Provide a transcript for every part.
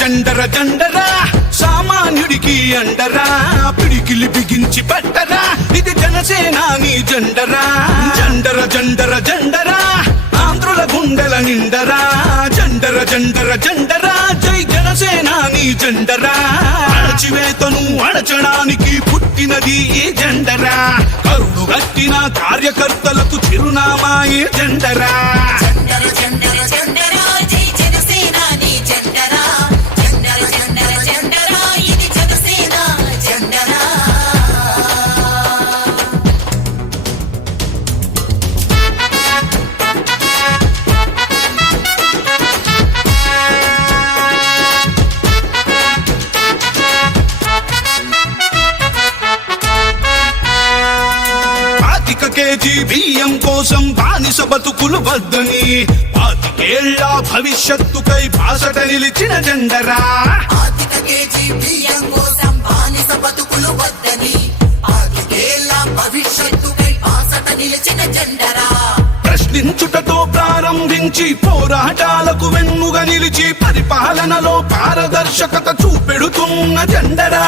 జండర జండరా సామాన్యుడికి అండరా పిడికిలి బిగించి పట్టరా ఇది జనసేనాని జెండరా జండర జండర జండరా ఆంధ్రుల గుండెల నిండరా జండర జండర జండరా జై జనసేనాని జెండరా అణచివేతను అణచడానికి పుట్టినది ఈ జెండరా కరుడు గట్టిన కార్యకర్తలకు చిరునామా ఈ జెండరా జెండర జెండర జెండర జై జనసేనాని జెండర జెండర జెండర జెండర ఇది జనసేన జెండర కేజీ బియ్యం కోసం బానిస బతుకులు వద్దని 25 భవిష్యత్తుకై బాసట నిలిచిన జెండరా ఆర్థిక కేజీ బియ్యం కోసం బానిస బతుకులు వద్దని 25 భవిష్యత్తుకై బాసట నిలిచిన జెండరా ప్రశ్నించుటతో ప్రారంభించి పోరాటాలకు వెన్నుగా నిలిచి పరిపాలనలో పారదర్శకత చూపెడుతున్న జెండరా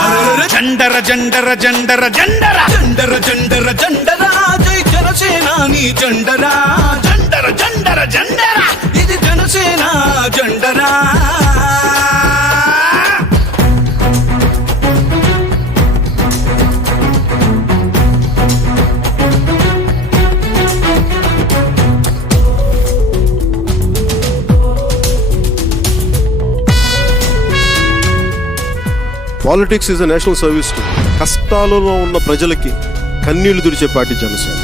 జండర జండర జండర జండర జండర జండర జండరా జై జనసేనాని జెండరా జండర జండర జండర ఇది జనసేన జెండరా politics is a national service to కష్టాలలో ఉన్న ప్రజలకి కన్నీళ్లు తుడిచే పార్టీ జనసేన.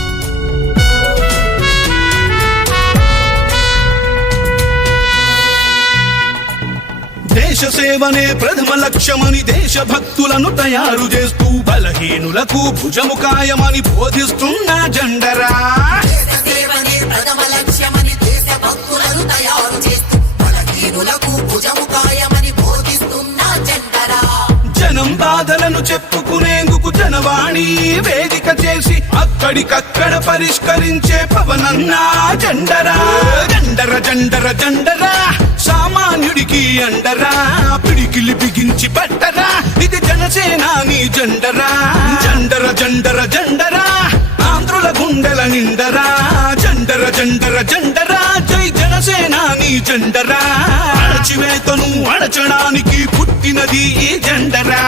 దేశ సేవనే ప్రథమ లక్ష్యమని దేశభక్తులను తయారు చేస్తూ బలహీనులకు భుజము కాయమని బోధిస్తున్న జెండరా దేశ సేవనే ప్రథమ లక్ష్యమని దేశభక్తులను తయారు చేస్తూ బలహీనులకు భుజము కాయమని బోధిస్తున్న జెండరా జనం బాధలను చెప్పుకునేందుకు జనవాణి వేదిక చేసి అక్కడికక్కడ పరిష్కరించే పవనన్నా జెండరా జండర జండర జండరా సామాన్యుడికి అండరా పిడికిలి బిగించి పట్టరా ఇది జనసేనాని జెండరా జండర జండర జండరా ఆంధ్రుల గుండెల నిండరా జండర జండర జండరా జై జనసేనాని జెండరా అణచివేతను అణచడానికి పుట్టినది ఈ జెండరా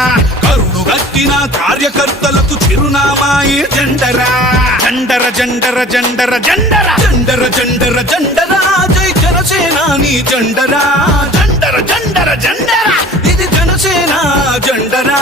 కరుడు గట్టిన కార్యకర్తలకు చిరునామా ఈ జెండరా జండర జండర జండర జండర జండర జండర జండరా జై జనసేనాని జెండరా జండర జండర జండర ఇది జనసేన జెండరా